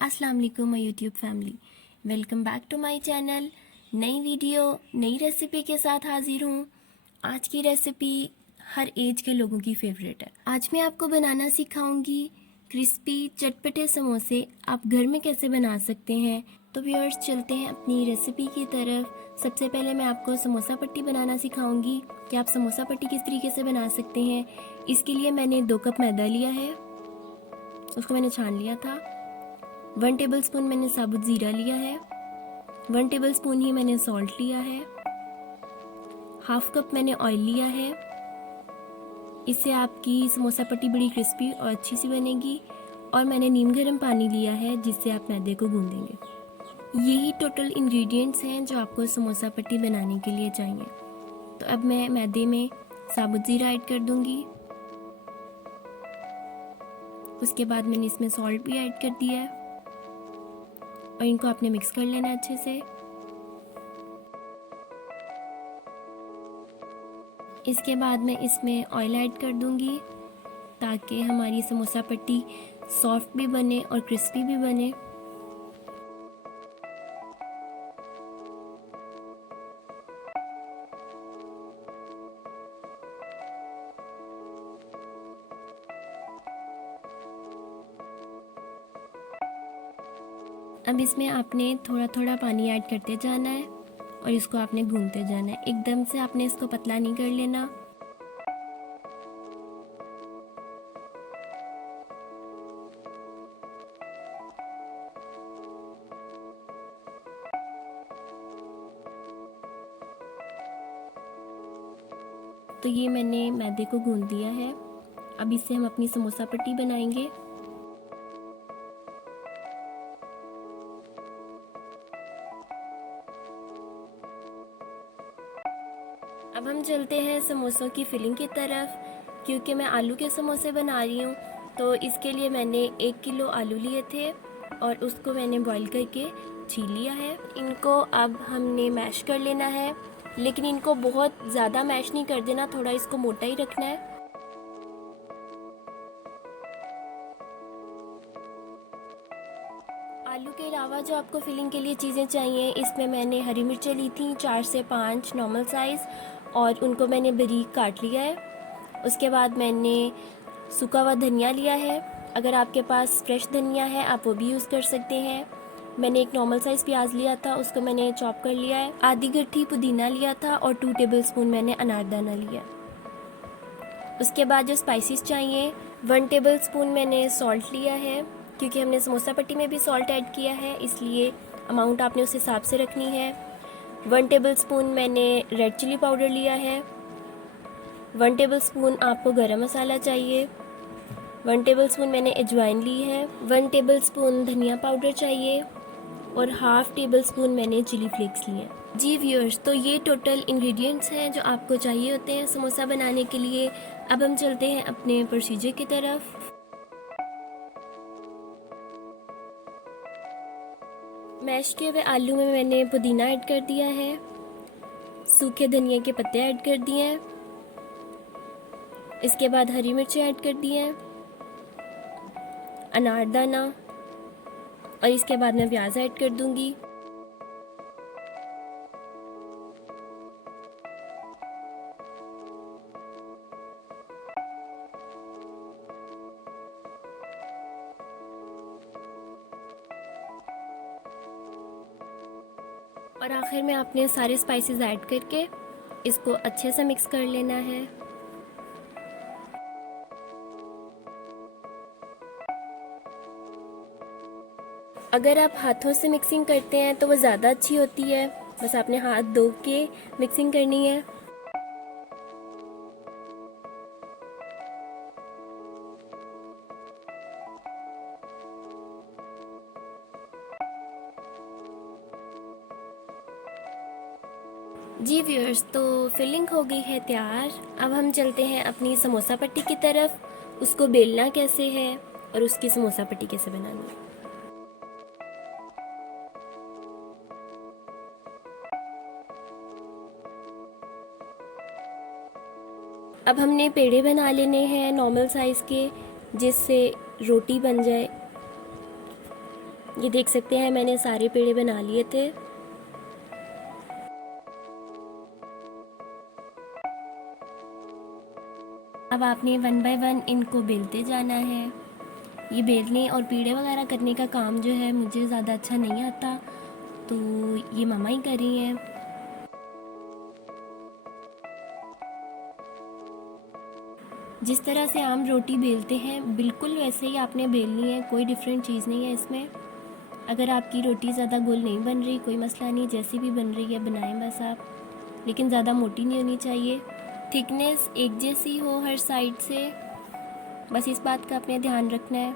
अस्सलाम वालेकुम my YouTube family, welcome back to my channel. नई वीडियो नई रेसिपी के साथ हाजिर हूँ। आज की रेसिपी हर एज के लोगों की फेवरेट है। आज मैं आपको बनाना सिखाऊंगी क्रिस्पी चटपटे समोसे। आप घर में कैसे बना सकते हैं। तो व्यूअर्स, चलते हैं अपनी रेसिपी की तरफ। सबसे पहले मैं आपको समोसा पट्टी बनाना सिखाऊंगी कि आप समोसा पट्टी किस तरीके से बना सकते हैं। इसके लिए मैंने 2 कप मैदा लिया है, उसको मैंने छान लिया था। 1 टेबलस्पून मैंने साबुत ज़ीरा लिया है। 1 टेबलस्पून ही मैंने सॉल्ट लिया है। हाफ कप मैंने ऑयल लिया है। इससे आपकी समोसा पट्टी बड़ी क्रिस्पी और अच्छी सी बनेगी। और मैंने नीम गर्म पानी लिया है जिससे आप मैदे को गूंदेंगे। यही टोटल इंग्रेडिएंट्स हैं जो आपको समोसा पट्टी बनाने के लिए चाहिए। तो अब मैं मैदे में साबुत ज़ीरा ऐड कर दूंगी। उसके बाद मैंने इसमें सॉल्ट भी ऐड कर दिया है और इनको आपने मिक्स कर लेना है अच्छे से। इसके बाद मैं इसमें ऑयल ऐड कर दूंगी ताकि हमारी समोसा पट्टी सॉफ्ट भी बने और क्रिस्पी भी बने। अब इसमें आपने थोड़ा थोड़ा पानी ऐड करते जाना है और इसको आपने गूंथते जाना है। एकदम से आपने इसको पतला नहीं कर लेना। तो ये मैंने मैदे को गूंथ दिया है। अब इससे हम अपनी समोसा पट्टी बनाएंगे। अब हम चलते हैं समोसों की फिलिंग की तरफ। क्योंकि मैं आलू के समोसे बना रही हूँ तो इसके लिए मैंने 1 किलो आलू लिए थे और उसको मैंने बॉईल करके छील लिया है। इनको अब हमने मैश कर लेना है, लेकिन इनको बहुत ज़्यादा मैश नहीं कर देना, थोड़ा इसको मोटा ही रखना है। आलू के अलावा जो आपको फिलिंग के लिए चीज़ें चाहिए, इसमें मैंने हरी मिर्चें ली थी 4 से 5 नॉर्मल साइज़ और उनको मैंने बारीक काट लिया है। उसके बाद मैंने सूखा हुआ धनिया लिया है। अगर आपके पास फ्रेश धनिया है आप वो भी यूज़ कर सकते हैं। मैंने एक नॉर्मल साइज़ प्याज लिया था, उसको मैंने चॉप कर लिया है। आधी गट्ठी पुदीना लिया था और 2 टेबलस्पून मैंने अनारदाना लिया। उसके बाद जो स्पाइसेस चाहिए, 1 टेबलस्पून मैंने सॉल्ट लिया है। क्योंकि हमने समोसा पट्टी में भी सॉल्ट ऐड किया है, इसलिए अमाउंट आपने उस हिसाब से रखनी है। 1 टेबलस्पून मैंने रेड चिली पाउडर लिया है। 1 टेबलस्पून आपको गरम मसाला चाहिए। 1 टेबलस्पून मैंने अजवाइन ली है। 1 टेबलस्पून धनिया पाउडर चाहिए और हाफ टेबल स्पून मैंने चिली फ्लेक्स लिए। जी व्यूअर्स, तो ये टोटल इंग्रेडिएंट्स हैं जो आपको चाहिए होते हैं समोसा बनाने के लिए। अब हम चलते हैं अपने प्रोसीजर की तरफ। मैश किए हुए आलू में मैंने पुदीना ऐड कर दिया है, सूखे धनिया के पत्ते ऐड कर दिए हैं। इसके बाद हरी मिर्ची ऐड कर दी हैं, अनारदाना, और इसके बाद मैं प्याज ऐड कर दूंगी। और आखिर में आपने सारे स्पाइसेस ऐड करके इसको अच्छे से मिक्स कर लेना है। अगर आप हाथों से मिक्सिंग करते हैं तो वो ज़्यादा अच्छी होती है, बस आपने हाथ धो के मिक्सिंग करनी है। जी व्यूअर्स, तो फिलिंग हो गई है तैयार। अब हम चलते हैं अपनी समोसा पट्टी की तरफ। उसको बेलना कैसे है और उसकी समोसा पट्टी कैसे बनानी है। अब हमने पेड़े बना लेने हैं नॉर्मल साइज़ के, जिससे रोटी बन जाए। ये देख सकते हैं मैंने सारे पेड़े बना लिए थे। अब आपने 1 बाय 1 इनको बेलते जाना है। ये बेलने और पीढ़े वगैरह करने का काम जो है मुझे ज़्यादा अच्छा नहीं आता, तो ये मामा ही कर रही हैं। जिस तरह से आम रोटी बेलते हैं बिल्कुल वैसे ही आपने बेलनी है, कोई डिफरेंट चीज़ नहीं है इसमें। अगर आपकी रोटी ज़्यादा गोल नहीं बन रही कोई मसला नहीं, जैसी भी बन रही है बनाएं बस आप, लेकिन ज़्यादा मोटी नहीं होनी चाहिए। थिकनेस एक जैसी हो हर साइड से, बस इस बात का आपने ध्यान रखना है।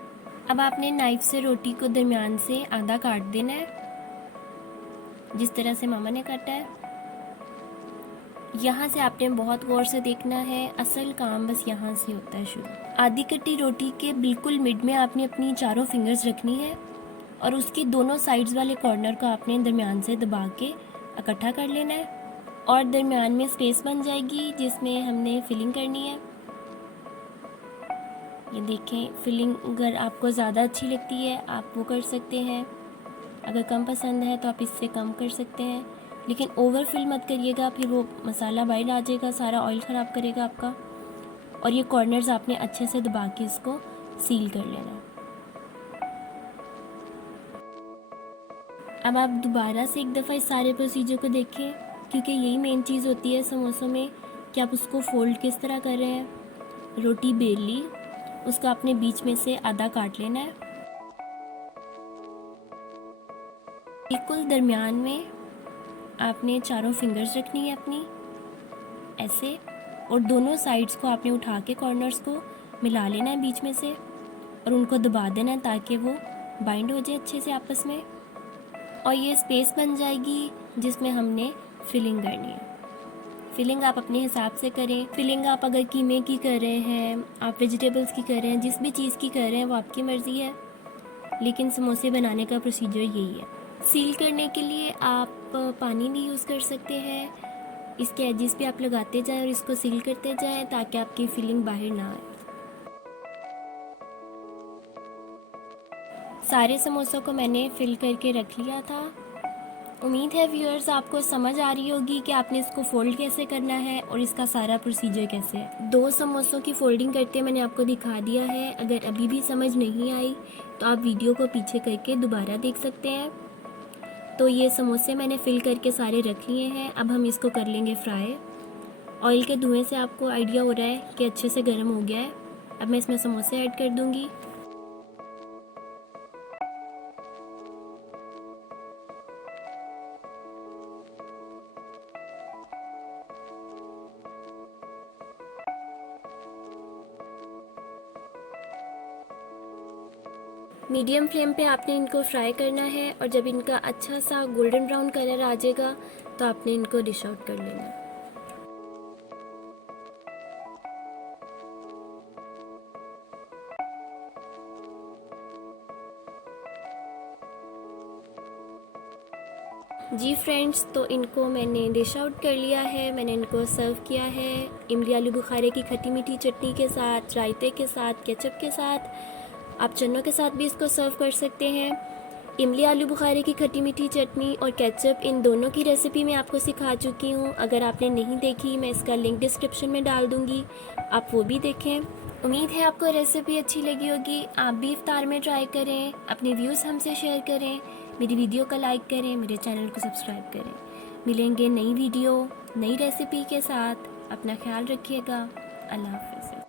अब आपने नाइफ से रोटी को दरमियान से आधा काट देना है, जिस तरह से मामा ने काटा है। यहाँ से आपने बहुत गौर से देखना है, असल काम बस यहाँ से होता है शुरू। आधी कटी रोटी के बिल्कुल मिड में आपने अपनी चारों फिंगर्स रखनी है और उसकी दोनों साइड्स वाले कॉर्नर को आपने दरमियान से दबा के इकट्ठा कर लेना है और दरमियान में स्पेस बन जाएगी जिसमें हमने फिलिंग करनी है। ये देखें, फिलिंग अगर आपको ज़्यादा अच्छी लगती है आप वो कर सकते हैं, अगर कम पसंद है तो आप इससे कम कर सकते हैं, लेकिन ओवर फिल मत करिएगा, फिर वो मसाला बाहर आ जाएगा, सारा ऑयल ख़राब करेगा आपका। और ये कॉर्नर्स आपने अच्छे से दबा के इसको सील कर लेना है। अब आप दोबारा से एक दफ़ा इस सारे प्रोसीजर को देखें, क्योंकि यही मेन चीज़ होती है समोसों में कि आप उसको फोल्ड किस तरह कर रहे हैं। रोटी बेल ली, उसको आपने बीच में से आधा काट लेना है, बिल्कुल दरमियान में आपने चारों फिंगर्स रखनी है अपनी ऐसे, और दोनों साइड्स को आपने उठा के कॉर्नर्स को मिला लेना है बीच में से और उनको दबा देना है ताकि वो बाइंड हो जाए अच्छे से आपस में, और ये स्पेस बन जाएगी जिसमें हमने फिलिंग करनी है। फिलिंग आप अपने हिसाब से करें। फिलिंग आप अगर कीमे की कर रहे हैं, आप वेजिटेबल्स की कर रहे हैं, जिस भी चीज़ की कर रहे हैं वो आपकी मर्ज़ी है, लेकिन समोसे बनाने का प्रोसीजर यही है। सील करने के लिए आप पानी भी यूज़ कर सकते हैं, इसके एजेस पे आप लगाते जाएं और इसको सील करते जाएं ताकि आपकी फिलिंग बाहर ना आए। सारे समोसों को मैंने फिल करके रख लिया था। उम्मीद है व्यूअर्स आपको समझ आ रही होगी कि आपने इसको फोल्ड कैसे करना है और इसका सारा प्रोसीजर कैसे है। 2 समोसों की फोल्डिंग करके मैंने आपको दिखा दिया है। अगर अभी भी समझ नहीं आई तो आप वीडियो को पीछे करके दोबारा देख सकते हैं। तो ये समोसे मैंने फिल करके सारे रख लिए हैं। अब हम इसको कर लेंगे फ्राई। ऑयल के धुएं से आपको आइडिया हो रहा है कि अच्छे से गर्म हो गया है। अब मैं इसमें समोसे ऐड कर दूँगी। मीडियम फ्लेम पे आपने इनको फ्राई करना है और जब इनका अच्छा सा गोल्डन ब्राउन कलर आ जाएगा तो आपने इनको डिश आउट कर लेना है। जी फ्रेंड्स, तो इनको मैंने डिश आउट कर लिया है। मैंने इनको सर्व किया है इमली आलू बुखारे की खट्टी मीठी चटनी के साथ, रायते के साथ, केचप के साथ। आप चन्नों के साथ भी इसको सर्व कर सकते हैं। इमली आलू बुखारे की खट्टी मीठी चटनी और केचप, इन दोनों की रेसिपी मैं आपको सिखा चुकी हूँ। अगर आपने नहीं देखी मैं इसका लिंक डिस्क्रिप्शन में डाल दूँगी, आप वो भी देखें। उम्मीद है आपको रेसिपी अच्छी लगी होगी। आप भी इफ्तार में ट्राई करें, अपने व्यूज़ हमसे शेयर करें, मेरी वीडियो को लाइक करें, मेरे चैनल को सब्सक्राइब करें। मिलेंगे नई वीडियो नई रेसिपी के साथ। अपना ख्याल रखिएगा। अल्लाह हाफ़िज़।